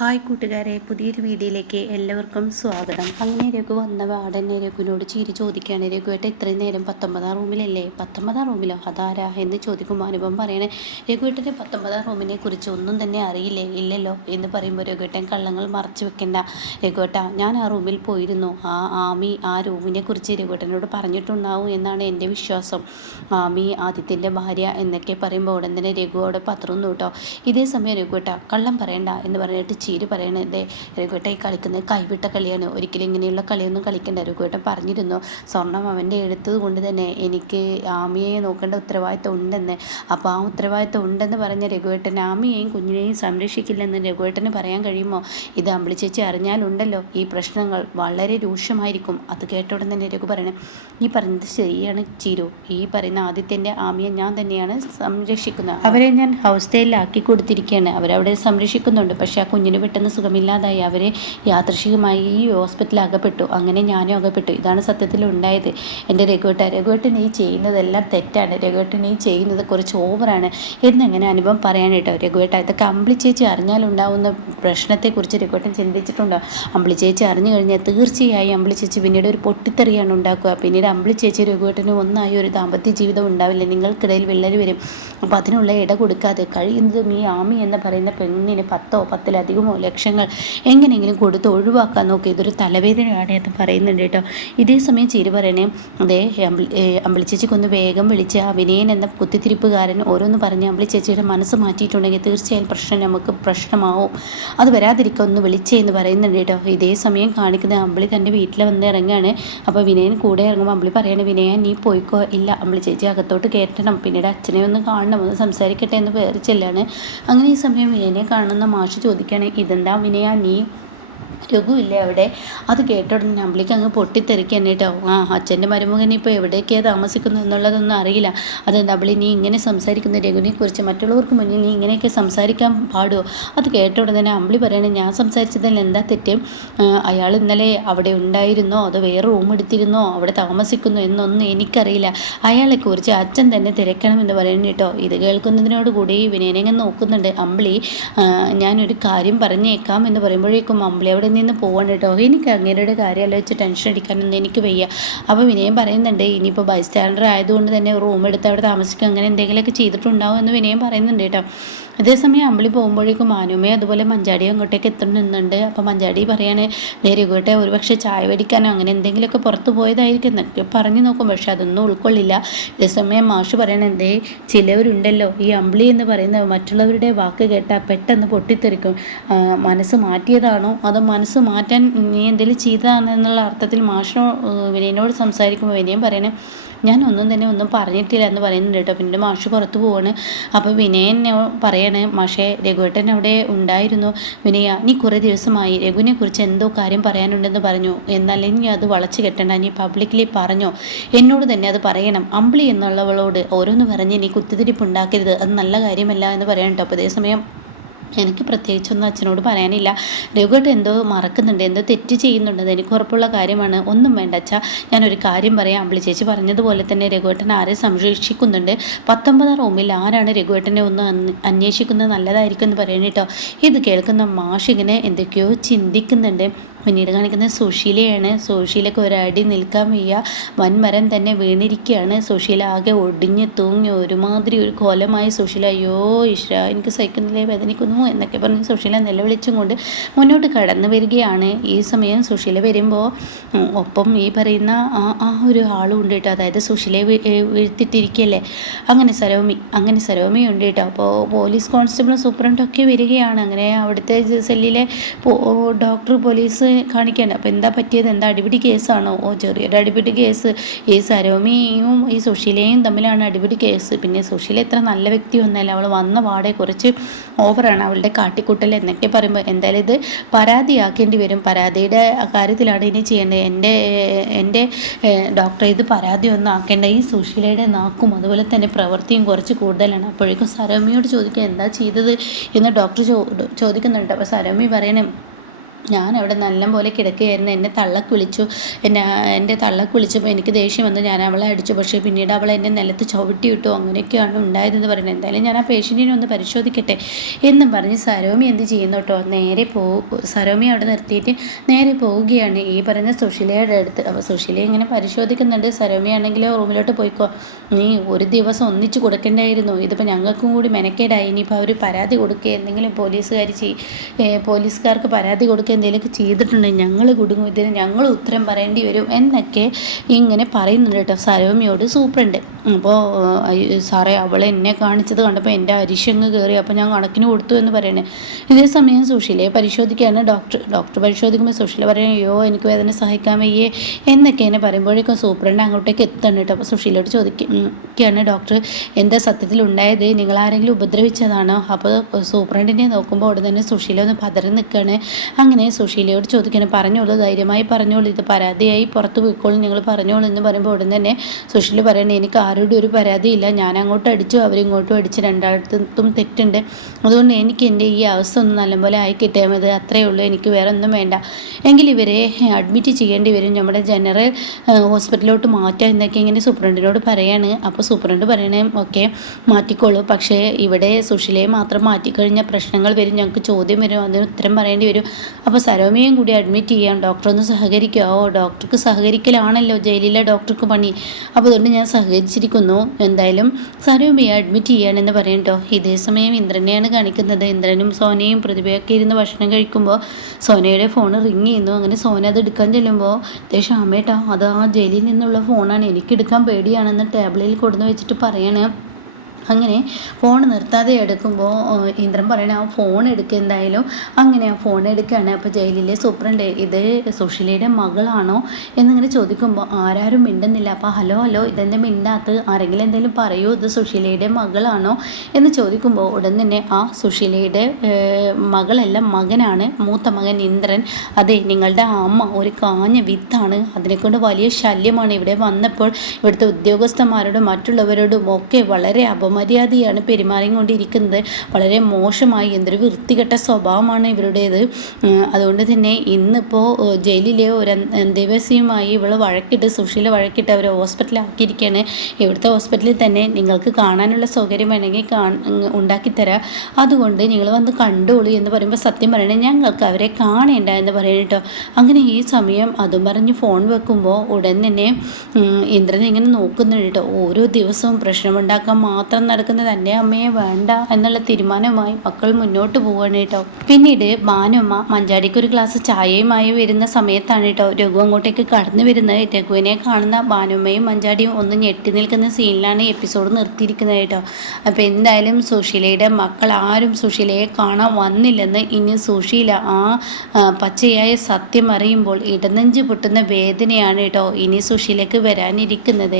Hi കൂട്ടുകാരെ, പുതിയൊരു വീഡിയോയിലേക്ക് എല്ലാവർക്കും സ്വാഗതം. അങ്ങനെ രഘു വന്ന വാടനെ രഘുവിനോട് ചിരി ചോദിക്കുകയാണ്. രഘുവേട്ട ഇത്രയും നേരം 19ാം റൂമിലല്ലേ? 19ാം റൂമിലോ? അതാരാ എന്ന് ചോദിക്കുമ്പോൾ അനുപം പറയണേ, രഘുവേട്ടൻ്റെ 19ാം റൂമിനെ കുറിച്ച് ഒന്നും തന്നെ അറിയില്ലേ? ഇല്ലല്ലോ എന്ന് പറയുമ്പോൾ രഘുവേട്ടൻ കള്ളങ്ങൾ മറച്ചു വെക്കണ്ട. രഘുവേട്ട, ഞാൻ ആ റൂമിൽ പോയിരുന്നു. ആമി ആ റൂമിനെ കുറിച്ച് രഘുവേട്ടനോട് പറഞ്ഞിട്ടുണ്ടാവും എന്നാണ് എൻ്റെ വിശ്വാസം. ആമി ആദിത്യൻ്റെ ഭാര്യ എന്നൊക്കെ പറയുമ്പോൾ ഉടൻ തന്നെ രഘുവോടെ പത്രമൊന്നും കേട്ടോ. ഇതേ സമയം രഘുവേട്ട കള്ളം പറയണ്ട എന്ന് പറഞ്ഞിട്ട് ചീര് പറയണത്, രഘുവേട്ട ഈ കളിക്കുന്നത് കൈവിട്ട കളിയാണ്, ഒരിക്കലും ഇങ്ങനെയുള്ള കളിയൊന്നും കളിക്കണ്ട. രഘുവേട്ടൻ പറഞ്ഞിരുന്നു സ്വർണം അവൻ്റെ എടുത്തത് കൊണ്ട് തന്നെ എനിക്ക് ആമിയെ നോക്കേണ്ട ഉത്തരവാദിത്തം ഉണ്ടെന്ന്. അപ്പോൾ ആ ഉത്തരവാദിത്തം ഉണ്ടെന്ന് പറഞ്ഞ രഘുവേട്ടൻ ആമിയെയും കുഞ്ഞിനെയും സംരക്ഷിക്കില്ലെന്ന് രഘുവേട്ടന് പറയാൻ കഴിയുമോ? ഇത് അമ്പിളി ചേച്ചി അറിഞ്ഞാലുണ്ടല്ലോ ഈ പ്രശ്നങ്ങൾ വളരെ രൂക്ഷമായിരിക്കും. അത് കേട്ട ഉടൻ തന്നെ രഘു പറയണേ, ഈ പറഞ്ഞത് ശരിയാണ് ചീരു. ഈ പറയുന്ന ആദിത്യൻ്റെ ആമിയെ ഞാൻ തന്നെയാണ് സംരക്ഷിക്കുന്നത്. അവരെ ഞാൻ ഹൗസ് സ്റ്റൈലിലാക്കി കൊടുത്തിരിക്കുകയാണ്. അവരവിടെ സംരക്ഷിക്കുന്നുണ്ട്. പക്ഷേ ആ കുഞ്ഞിന് പെട്ടെന്ന് സുഖമില്ലാതായി. അവർ യാദൃശികമായി ഈ ഹോസ്പിറ്റലിൽ അകപ്പെട്ടു. അങ്ങനെ ഞാനും അകപ്പെട്ടു. ഇതാണ് സത്യത്തിൽ ഉണ്ടായത്. എൻ്റെ രഘുവേട്ടൻ ഈ ചെയ്യുന്നതെല്ലാം തെറ്റാണ്. രഘുവേട്ടൻ ഈ ചെയ്യുന്നത് കുറച്ച് ഓവറാണ് എന്നെങ്ങനെ അനുഭവം പറയാൻ കേട്ടോ. രഘുവേട്ട, ഇതൊക്കെ അമ്പിളി ചേച്ചി അറിഞ്ഞാലുണ്ടാവുന്ന പ്രശ്നത്തെക്കുറിച്ച് രഘുവേട്ടൻ ചിന്തിച്ചിട്ടുണ്ടോ? അമ്പിളി ചേച്ചി അറിഞ്ഞു കഴിഞ്ഞാൽ തീർച്ചയായും അമ്പിളി ചേച്ചി പിന്നീട് ഒരു പൊട്ടിത്തെറിയാണ് ഉണ്ടാക്കുക. പിന്നീട് അമ്പിളി ചേച്ചി രഘുവേട്ടന് ഒന്നായി ഒരു ദാമ്പത്യ ജീവിതം ഉണ്ടാവില്ല. നിങ്ങൾക്കിടയിൽ വിള്ളൽ വരും. അപ്പോൾ അതിനുള്ള ഇട കൊടുക്കാതെ കഴിയുന്നതും ഈ ആമി എന്ന് പറയുന്ന പെണ്ണിന് 10-10ലധികമോ ലക്ഷങ്ങൾ എങ്ങനെയെങ്കിലും കൊടുത്ത് ഒഴിവാക്കാൻ നോക്കി. ഇതൊരു തലവേദനയാണ് എന്ന് പറയുന്നുണ്ട് കേട്ടോ. ഇതേ സമയം ചിരി പറയണേ, അതേ അമ്പിളി ചേച്ചിക്കൊന്ന് വേഗം വിളിച്ച് ആ വിനയൻ എന്ന കുത്തിത്തിരിപ്പുകാരൻ ഓരോന്ന് പറഞ്ഞ് അമ്പിളി ചേച്ചിയുടെ മനസ്സ് മാറ്റിയിട്ടുണ്ടെങ്കിൽ തീർച്ചയായും നമുക്ക് പ്രശ്നമാവും. അത് വരാതിരിക്കുക ഒന്ന് വിളിച്ചേ എന്ന് പറയുന്നുണ്ട് കേട്ടോ. ഇതേ സമയം കാണിക്കുന്ന അമ്പിളി തൻ്റെ വീട്ടിൽ വന്ന് ഇറങ്ങുകയാണ്. അപ്പോൾ വിനയൻ കൂടെ ഇറങ്ങുമ്പോൾ അമ്പിളി പറയണേ, വിനയൻ നീ പോയിക്കോ. ഇല്ല, അമ്പിളി ചേച്ചി അകത്തോട്ട് കയറ്റണം, പിന്നീട് അച്ഛനെ ഒന്ന് കാണണം, ഒന്ന് സംസാരിക്കട്ടെ എന്ന് വേറെ ചെല്ലാണ്. അങ്ങനെ ഈ സമയം വിനയനെ കാണുന്ന മാഷ് ചോദിക്കുകയാണ്, ഇതെന്താ വിനയ, നീ രഘുവില്ലേ അവിടെ? അത് കേട്ട ഉടനെ അമ്പിളിക്ക് അങ്ങ് പൊട്ടിത്തെറിക്കാൻ കേട്ടോ. അച്ഛൻ്റെ മരുമകൻ ഇപ്പോൾ എവിടേക്കാണ് താമസിക്കുന്നത് എന്നുള്ളതൊന്നും അറിയില്ല. അതെന്താ അമ്പിളി നീ ഇങ്ങനെ സംസാരിക്കുന്ന? രഘുവിനെ കുറിച്ച് മറ്റുള്ളവർക്ക് മുന്നിൽ നീ ഇങ്ങനെയൊക്കെ സംസാരിക്കാൻ പാടുമോ? അത് കേട്ട ഉടനെ അമ്പിളി പറയണേ, ഞാൻ സംസാരിച്ചതിൽ എന്താ തെറ്റ്? അയാൾ ഇന്നലെ അവിടെ ഉണ്ടായിരുന്നോ അതോ വേറെ റൂം എടുത്തിരുന്നോ അവിടെ താമസിക്കുന്നു എന്നൊന്നും എനിക്കറിയില്ല. അയാളെക്കുറിച്ച് അച്ഛൻ തന്നെ തിരക്കണമെന്ന് പറയുന്നു കേട്ടോ. ഇത് കേൾക്കുന്നതിനോട് കൂടി വിനയനെ നോക്കുന്നുണ്ട് അമ്പിളി. ഞാനൊരു കാര്യം പറഞ്ഞേക്കാം എന്ന് പറയുമ്പോഴേക്കും അമ്പിളി അവിടെ നിന്ന് പോവാണ് കേട്ടോ. എനിക്ക് അങ്ങേരുടെ കാര്യം ആലോചിച്ച് ടെൻഷൻ അടിക്കാനൊന്നും എനിക്ക് വയ്യ. അപ്പോൾ വിനയം പറയുന്നുണ്ട്, ഇനിയിപ്പോൾ ബൈസ്റ്റാൻഡർ ആയതുകൊണ്ട് തന്നെ റൂം എടുത്ത് അവിടെ താമസിക്കുക അങ്ങനെ എന്തെങ്കിലുമൊക്കെ ചെയ്തിട്ടുണ്ടാവും എന്ന് വിനയം പറയുന്നുണ്ട് കേട്ടോ. അതേസമയം അമ്പിളി പോകുമ്പോഴേക്കും മാനുമേ അതുപോലെ മഞ്ചാടിയും അങ്ങോട്ടേക്ക് എത്തുന്നുണ്ട്. അപ്പോൾ മഞ്ചാടി പറയാണ്, രഘുവേട്ടെ ഒരുപക്ഷെ ചായ മേടിക്കാനോ അങ്ങനെ എന്തെങ്കിലുമൊക്കെ പുറത്ത് പോയതായിരിക്കും എന്നൊക്കെ പറഞ്ഞു നോക്കും. പക്ഷെ അതൊന്നും ഉൾക്കൊള്ളില്ല. അതേസമയം മാഷ് പറയണത്, ചിലവരുണ്ടല്ലോ ഈ അമ്പിളി എന്ന് പറയുന്ന മറ്റുള്ളവരുടെ വാക്ക് കേട്ടാൽ പെട്ടെന്ന് പൊട്ടിത്തെറിക്കും. മനസ്സ് മാറ്റിയതാണോ അതോ മനസ്സ് മാറ്റാൻ നീ എന്തെങ്കിലും ചെയ്തതാണെന്നുള്ള അർത്ഥത്തിൽ മാഷിനോ വിനയനോട് സംസാരിക്കുമ്പോൾ വിനയം പറയണേ, ഞാൻ ഒന്നും പറഞ്ഞിട്ടില്ല എന്ന് പറയുന്നുണ്ട് കേട്ടോ. പിന്നെ മാഷ് പുറത്ത് പോവാണ്. അപ്പോൾ വിനയൻ പറയണേ, മാഷേ രഘുവേട്ടൻ അവിടെ ഉണ്ടായിരുന്നു. വിനയ, നീ കുറേ ദിവസമായി രഘുവിനെ കുറിച്ച് എന്തോ കാര്യം പറയാനുണ്ടെന്ന് പറഞ്ഞു. എന്നാൽ ഇനി അത് വളച്ചു കെട്ടണ്ട, നീ പബ്ലിക്കലി പറഞ്ഞോ? എന്നോട് തന്നെ അത് പറയണം. അമ്പിളി എന്നുള്ളവളോട് ഓരോന്ന് പറഞ്ഞ് നീ കുത്തിത്തിരിപ്പ് ഉണ്ടാക്കരുത്, അത് നല്ല കാര്യമല്ല എന്ന് പറയാൻ കേട്ടോ. അപ്പോൾ അതേസമയം എനിക്ക് പ്രത്യേകിച്ചൊന്നും അച്ഛനോട് പറയാനില്ല. രഘുവേട്ടൻ എന്തോ മറക്കുന്നുണ്ട്, എന്തോ തെറ്റ് ചെയ്യുന്നുണ്ട്, അത് എനിക്ക് ഉറപ്പുള്ള കാര്യമാണ്. ഒന്നും വേണ്ട അച്ഛാ, ഞാനൊരു കാര്യം പറയാം. അമ്പിളി ചേച്ചി പറഞ്ഞതുപോലെ തന്നെ രഘുവേട്ടൻ ആരെ സംരക്ഷിക്കുന്നുണ്ട്. 19ാം റൂമിൽ ആരാണ് രഘുവേട്ടനെ ഒന്ന് അന്വേഷിക്കുന്നത് നല്ലതായിരിക്കും എന്ന് പറയണം കേട്ടോ. ഇത് കേൾക്കുന്ന മാഷിങ്ങനെ എന്തൊക്കെയോ ചിന്തിക്കുന്നുണ്ട്. പിന്നീട് കാണിക്കുന്നത് സുശീലയാണ്. സുശീലക്ക് ഒരടി നിൽക്കാൻ വയ്യ, വൻമരം തന്നെ വീണിരിക്കുകയാണ്. സുശീല ആകെ ഒടിഞ്ഞ് തൂങ്ങി ഒരുമാതിരി ഒരു കോലമായി സുശീല. അയ്യോ ഈശ്വര, എനിക്ക് സഹിക്കുന്നില്ലേ, വേദനിക്കുന്നു എന്നൊക്കെ പറഞ്ഞ് സുശീല നിലവിളിച്ചും കൊണ്ട് മുന്നോട്ട് കടന്നു വരികയാണ്. ഈ സമയം സുശീല വരുമ്പോൾ ഒപ്പം ഈ പറയുന്ന ആ ഒരു ആളും ഉണ്ട് കേട്ടോ. അതായത് സുശീലയെ വീഴ്ത്തിട്ടിരിക്കുകയല്ലേ, അങ്ങനെ സരോമി ഉണ്ട് കേട്ടോ. അപ്പോൾ പോലീസ് കോൺസ്റ്റബിളും സൂപ്രണ്ടൊക്കെ വരികയാണ്. അങ്ങനെ അവിടുത്തെ സെല്ലിലെ ഡോക്ടർ പോലീസ് കാണിക്കേണ്ട. അപ്പോൾ എന്താ പറ്റിയത്, എന്താ അടിപിടി കേസാണോ? ചെറിയൊരു അടിപിടി കേസ്. ഈ സരോമിയും ഈ സുശീലയും തമ്മിലാണ് അടിപിടി കേസ്. പിന്നെ സുശീല ഇത്ര നല്ല വ്യക്തി ഒന്നല്ല, അവൾ വന്ന പാടെ കുറച്ച് ഓവറാണ് അവളുടെ കാട്ടിക്കൂട്ടൽ എന്നൊക്കെ പറയുമ്പോൾ എന്തായാലും ഇത് പരാതിയാക്കേണ്ടി വരും. പരാതിയുടെ കാര്യത്തിലാണ് ഇനി ചെയ്യേണ്ടത്. എൻ്റെ ഡോക്ടറെ ഇത് പരാതി ഒന്നും ആക്കേണ്ട. ഈ സുശീലയുടെ നാക്കും അതുപോലെ തന്നെ പ്രവൃത്തിയും കുറച്ച് കൂടുതലാണ്. അപ്പോഴേക്കും സരോമിയോട് ചോദിക്കുക എന്താ ചെയ്തത് എന്ന് ഡോക്ടർ ചോദിക്കുന്നുണ്ട്. അപ്പോൾ സരോമി പറയണേ, ഞാൻ അവിടെ നല്ലപോലെ കിടക്കുകയായിരുന്നു. എന്നെ തള്ളക്ക് വിളിച്ചു. എൻ്റെ തള്ളക്ക് വിളിച്ചപ്പോൾ എനിക്ക് ദേഷ്യം വന്ന് ഞാൻ അവളെ അടിച്ചു. പക്ഷേ പിന്നീട് അവൾ എന്നെ നിലത്ത് ചവിട്ടി ഇട്ടു. അങ്ങനെയൊക്കെയാണ് ഉണ്ടായതെന്ന് പറയുന്നത്. എന്തായാലും ഞാൻ ആ പേഷ്യൻറ്റിനെ ഒന്ന് പരിശോധിക്കട്ടെ എന്നും പറഞ്ഞ് സരോമി എന്ത് ചെയ്യുന്നു കേട്ടോ, നേരെ സരോമി അവിടെ നിർത്തിയിട്ട് നേരെ പോവുകയാണ് ഈ പറയുന്ന സുശീലയുടെ അടുത്ത്. അപ്പോൾ സുശീല ഇങ്ങനെ പരിശോധിക്കുന്നുണ്ട്. സരോമി ആണെങ്കിൽ റൂമിലോട്ട് പോയിക്കോ, നീ ഒരു ദിവസം ഒന്നിച്ച് കൊടുക്കേണ്ടായിരുന്നു, ഇതിപ്പോൾ ഞങ്ങൾക്കും കൂടി മെനക്കേടായി. ഇനിയിപ്പോൾ അവർ പരാതി കൊടുക്കുക, എന്തെങ്കിലും പോലീസുകാർക്ക് പരാതി കൊടുക്കുക എന്തെങ്കിലുമൊക്കെ ചെയ്തിട്ടുണ്ടെങ്കിൽ ഞങ്ങൾ കുടുങ്ങും, ഇതിന് ഞങ്ങൾ ഉത്തരം പറയേണ്ടി വരും എന്നൊക്കെ ഇങ്ങനെ പറയുന്നുണ്ട് കേട്ടോ സരോമിയോട് സൂപ്രണ്ട്. അപ്പോൾ സാറേ അവൾ എന്നെ കാണിച്ചത് കണ്ടപ്പോൾ എൻ്റെ അരിശങ്ങ് കയറി, അപ്പോൾ ഞാൻ കണക്കിന് കൊടുത്തു എന്ന് പറയണേ. ഇതേ സമയം സുശീലയെ പരിശോധിക്കുകയാണ് ഡോക്ടർ പരിശോധിക്കുമ്പോൾ സുശീല പറയും, അയ്യോ എനിക്ക് വേദന സഹിക്കാൻ വയ്യേ എന്നൊക്കെ എന്നെ പറയുമ്പോഴേക്കും സൂപ്രണ്ട് അങ്ങോട്ടേക്ക് എത്തണം കേട്ടോ. അപ്പോൾ സുശീലയോട് ചോദിക്കുകയാണ്, ഡോക്ടർ എന്താ സത്യത്തിൽ ഉണ്ടായത്, നിങ്ങൾ ആരെങ്കിലും ഉപദ്രവിച്ചതാണോ? അപ്പോൾ സൂപ്രണ്ടിനെ നോക്കുമ്പോൾ ഉടനെ തന്നെ സുശീല ഒന്ന് പതറി നിൽക്കുകയാണ്. അങ്ങനെ സുശീലയോട് ചോദിക്കണം, പറഞ്ഞോളൂ, ധൈര്യമായി പറഞ്ഞോളൂ, ഇത് പരാതിയായി പുറത്ത് പോയിക്കോളൂ, നിങ്ങൾ പറഞ്ഞോളൂ എന്ന് പറയുമ്പോൾ ഉടൻ തന്നെ സുശീല പറയണേ, എനിക്ക് ആരോടും ഒരു പരാതിയില്ല, ഞാൻ അങ്ങോട്ട് അടിച്ചു അവരിങ്ങോട്ടും അടിച്ച്, രണ്ടായിടത്തും തെറ്റുണ്ട്, അതുകൊണ്ട് എനിക്ക് എൻ്റെ ഈ അവസ്ഥ ഒന്ന് നല്ലപോലെ ആയി കിട്ടിയാൽ മതി, അത്രയേ ഉള്ളൂ, എനിക്ക് വേറെ ഒന്നും വേണ്ട. എങ്കിൽ ഇവരെ അഡ്മിറ്റ് ചെയ്യേണ്ടി വരും, നമ്മുടെ ജനറൽ ഹോസ്പിറ്റലിലോട്ട് മാറ്റാം എന്നൊക്കെ ഇങ്ങനെ സൂപ്രണ്ടിനോട് പറയാണ്. അപ്പോൾ സൂപ്രണ്ട് പറയണേ, ഓക്കെ മാറ്റിക്കോളൂ, പക്ഷേ ഇവിടെ സുശീലയെ മാത്രം മാറ്റിക്കഴിഞ്ഞാൽ പ്രശ്നങ്ങൾ വരും, ഞങ്ങൾക്ക് ചോദ്യം വരും, അതിന് ഉത്തരം പറയേണ്ടി വരും. അപ്പോൾ സരോമിയും കൂടി അഡ്മിറ്റ് ചെയ്യാം, ഡോക്ടർ ഒന്ന് സഹകരിക്കുമോ? ഡോക്ടർക്ക് സഹകരിക്കലാണല്ലോ ജയിലിലെ ഡോക്ടർക്ക് പണി, അപ്പോൾ അതുകൊണ്ട് ഞാൻ സഹകരിച്ചിരിക്കുന്നു, എന്തായാലും സരോമിയെ അഡ്മിറ്റ് ചെയ്യാനെന്ന് പറയും കേട്ടോ. ഇതേ സമയം ഇന്ദ്രനെയാണ് കാണിക്കുന്നത്. ഇന്ദ്രനും സോനയും പ്രതിഭയൊക്കെ ഇരുന്ന് ഭക്ഷണം കഴിക്കുമ്പോൾ സോനയുടെ ഫോൺ റിങ് ചെയ്യുന്നു. അങ്ങനെ സോന അത് എടുക്കാൻ ചെല്ലുമ്പോൾ ശ്യാമേട്ടാ അത് ആ ജയിലിൽ നിന്നുള്ള ഫോണാണ്, എനിക്കെടുക്കാൻ പേടിയാണെന്ന് ടേബിളിൽ കൊടുന്ന് വെച്ചിട്ട് പറയണേ. അങ്ങനെ ഫോൺ നിർത്താതെ എടുക്കുമ്പോൾ ഇന്ദ്രൻ പറയണ ആ ഫോൺ എടുക്കുക എന്തായാലും. അങ്ങനെ ആ ഫോൺ എടുക്കുകയാണ്. അപ്പോൾ ജയിലിലെ സൂപ്രണ്ട് ഇത് സുശീലയുടെ മകളാണോ എന്നിങ്ങനെ ചോദിക്കുമ്പോൾ ആരും മിണ്ടുന്നില്ല. അപ്പോൾ ഹലോ ഇതെന്താ മിണ്ടാത്ത, ആരെങ്കിലും എന്തെങ്കിലും പറയൂ, ഇത് സുശീലയുടെ മകളാണോ എന്ന് ചോദിക്കുമ്പോൾ ഉടൻ തന്നെ ആ സുശീലയുടെ മകളല്ല മകനാണ്, മൂത്ത മകൻ ഇന്ദ്രൻ. അതെ, നിങ്ങളുടെ അമ്മ ഒരു കാഞ്ഞ വിത്താണ്, അതിനെക്കൊണ്ട് വലിയ ശല്യമാണ്, ഇവിടെ വന്നപ്പോൾ ഇവിടുത്തെ ഉദ്യോഗസ്ഥന്മാരോടും മറ്റുള്ളവരോടും ഒക്കെ വളരെ മര്യാദയാണ് പെരുമാറിക്കൊണ്ടിരിക്കുന്നത്, വളരെ മോശമായി, എന്തൊരു വൃത്തികെട്ട സ്വഭാവമാണ് ഇവരുടേത്. അതുകൊണ്ട് തന്നെ ഇന്നിപ്പോൾ ജയിലിലെ ഒരു അന്തേവാസിയുമായി ഇവൾ വഴക്കിട്ട്, സുശീല വഴക്കിട്ട് അവരെ ഹോസ്പിറ്റലാക്കിയിരിക്കുകയാണ്. ഇവിടുത്തെ ഹോസ്പിറ്റലിൽ തന്നെ നിങ്ങൾക്ക് കാണാനുള്ള സൗകര്യം വേണമെങ്കിൽ ഉണ്ടാക്കിത്തരാം, അതുകൊണ്ട് നിങ്ങൾ വന്ന് കണ്ടോളൂ എന്ന് പറയുമ്പോൾ സത്യം പറയണേ, ഞങ്ങൾക്ക് അവരെ കാണേണ്ട എന്ന് പറയണം കേട്ടോ. അങ്ങനെ ഈ സമയം അതും പറഞ്ഞ് ഫോൺ വെക്കുമ്പോൾ ഉടൻ തന്നെ ഇന്ദ്രൻ ഇങ്ങനെ നോക്കുന്നുണ്ട് കേട്ടോ. ഓരോ ദിവസവും പ്രശ്നമുണ്ടാക്കാൻ മാത്രം നടക്കുന്ന തൻ്റെ അമ്മയെ വേണ്ട എന്നുള്ള തീരുമാനവുമായി മക്കൾ മുന്നോട്ട് പോവുകയാണ് കേട്ടോ. പിന്നീട് ഭാനുമ്മ മഞ്ചാടിക്ക് ഒരു ഗ്ലാസ് ചായയുമായി വരുന്ന സമയത്താണ് കേട്ടോ രഘു അങ്ങോട്ടേക്ക് കടന്നു വരുന്നത്. രഘുവിനെ കാണുന്ന ഭാനുമ്മയും മഞ്ചാടിയും ഒന്ന് ഞെട്ടി നിൽക്കുന്ന സീനിലാണ് എപ്പിസോഡ് നിർത്തിയിരിക്കുന്നത് കേട്ടോ. അപ്പോൾ എന്തായാലും സുശീലയുടെ മക്കൾ ആരും സുശീലയെ കാണാൻ വന്നില്ലെന്ന് ഇനി സുശീല ആ പച്ചയായ സത്യം അറിയുമ്പോൾ ഇടനെഞ്ച് പൊട്ടുന്ന വേദനയാണ് കേട്ടോ ഇനി സുശീലയ്ക്ക് വരാനിരിക്കുന്നത്.